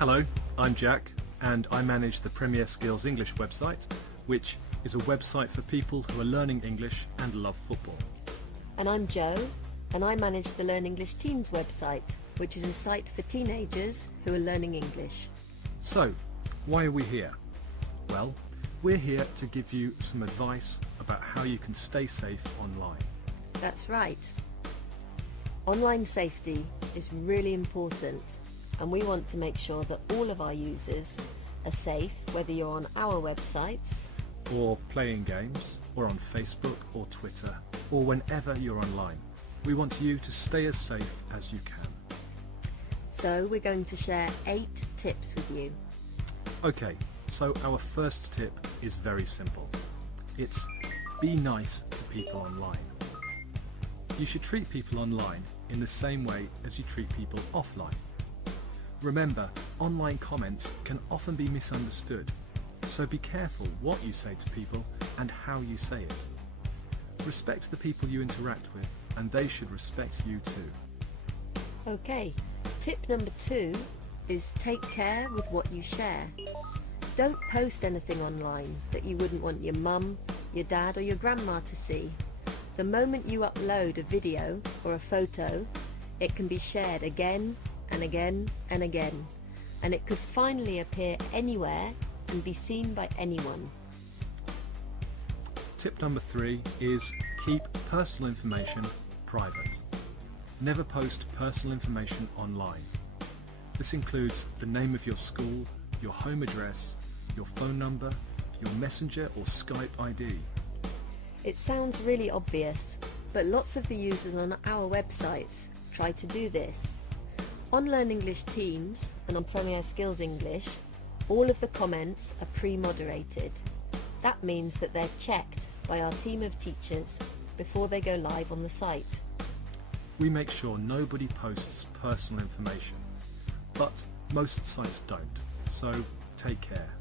Hello, I'm Jack and I manage the Premier Skills English website, which is a website for people who are learning English and love football. And I'm Jo, and I manage the Learn English Teens website, which is a site for teenagers who are learning English. So, why are we here? Well, we're here to give you some advice about how you can stay safe online. That's right. Online safety is really important, and we want to make sure that all of our users are safe, whether you're on our websites or playing games, or on Facebook or Twitter, or whenever you're online. We want you to stay as safe as you can. So we're going to share 8 tips with you. Okay, so our first tip is very simple. It's be nice to people online. You should treat people online in the same way as you treat people offline. Remember, online comments can often be misunderstood, so be careful what you say to people and how you say it. Respect the people you interact with, and they should respect you too. Okay, tip number 2 is take care with what you share. Don't post anything online that you wouldn't want your mum, your dad or your grandma to see. The moment you upload a video or a photo, it can be shared again and again and again, and it could finally appear anywhere and be seen by anyone. Tip number 3 is keep personal information private. Never post personal information online. This includes the name of your school, your home address, your phone number, your Messenger or Skype ID. It sounds really obvious, but lots of the users on our websites try to do this. On Learn English Teens and on Premier Skills English, all of the comments are pre-moderated. That means that they're checked by our team of teachers before they go live on the site. We make sure nobody posts personal information, but most sites don't, so take care.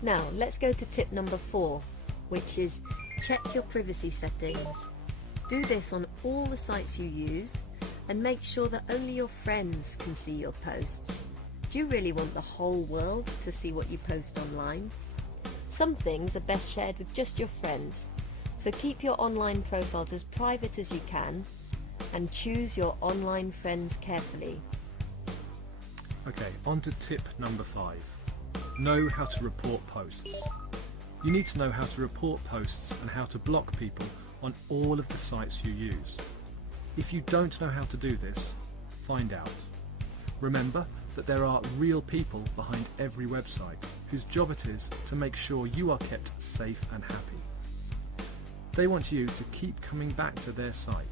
Now let's go to tip number 4, which is check your privacy settings. Do this on all the sites you use and make sure that only your friends can see your posts. Do you really want the whole world to see what you post online? Some things are best shared with just your friends, so keep your online profiles as private as you can and choose your online friends carefully. Okay, on to tip number 5. Know how to report posts. You need to know how to report posts and how to block people on all of the sites you use. If you don't know how to do this, find out. Remember that there are real people behind every website whose job it is to make sure you are kept safe and happy. They want you to keep coming back to their site,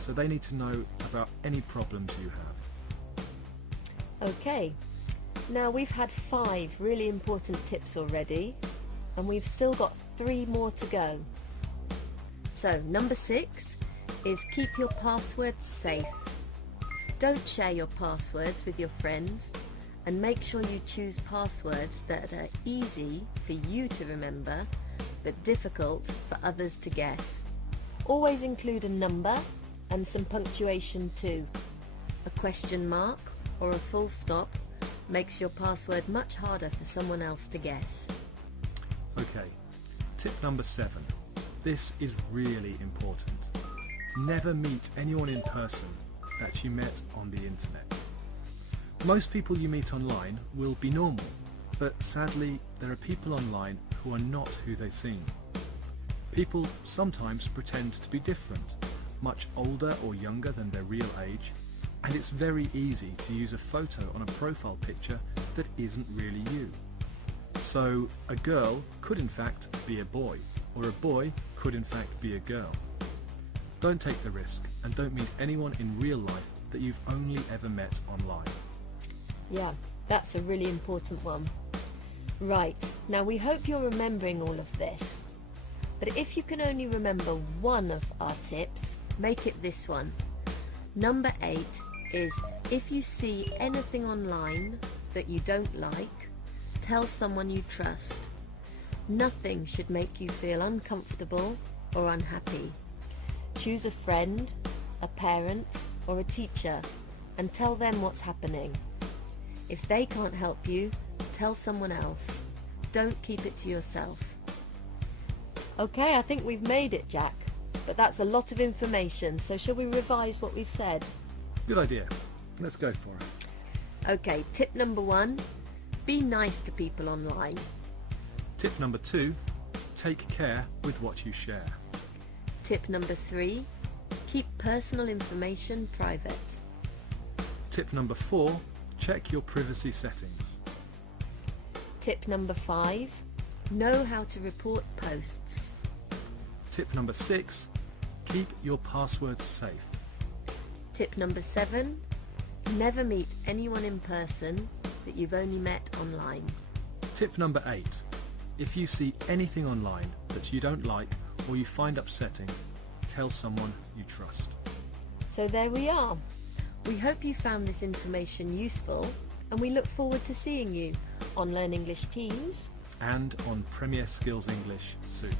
so they need to know about any problems you have. Okay, now we've had 5 really important tips already, and we've still got 3 more to go. So number 6 is keep your passwords safe. Don't share your passwords with your friends, and make sure you choose passwords that are easy for you to remember but difficult for others to guess. Always include a number and some punctuation too. A question mark or a full stop makes your password much harder for someone else to guess. Okay, tip number 7. This is really important. Never meet anyone in person that you met on the internet. Most people you meet online will be normal, but sadly there are people online who are not who they seem. People sometimes pretend to be different, much older or younger than their real age, and it's very easy to use a photo on a profile picture that isn't really you. So a girl could in fact be a boy, or a boy could in fact be a girl. Don't take the risk, and don't meet anyone in real life that you've only ever met online. Yeah, that's a really important one. Right, now we hope you're remembering all of this. But if you can only remember one of our tips, make it this one. Number 8 is if you see anything online that you don't like, tell someone you trust. Nothing should make you feel uncomfortable or unhappy. Choose a friend, a parent or a teacher and tell them what's happening. If they can't help you, tell someone else. Don't keep it to yourself. Okay, I think we've made it, Jack. But that's a lot of information, so shall we revise what we've said? Good idea. Let's go for it. Okay, tip number 1, be nice to people online. Tip number 2, take care with what you share. Tip number 3, keep personal information private. Tip number 4, check your privacy settings. Tip number 5, know how to report posts. Tip number 6, keep your passwords safe. Tip number 7, never meet anyone in person that you've only met online. Tip number 8, if you see anything online that you don't like or you find upsetting, tell someone you trust. So there we are. We hope you found this information useful, and we look forward to seeing you on Learn English Teams And on Premier Skills English soon.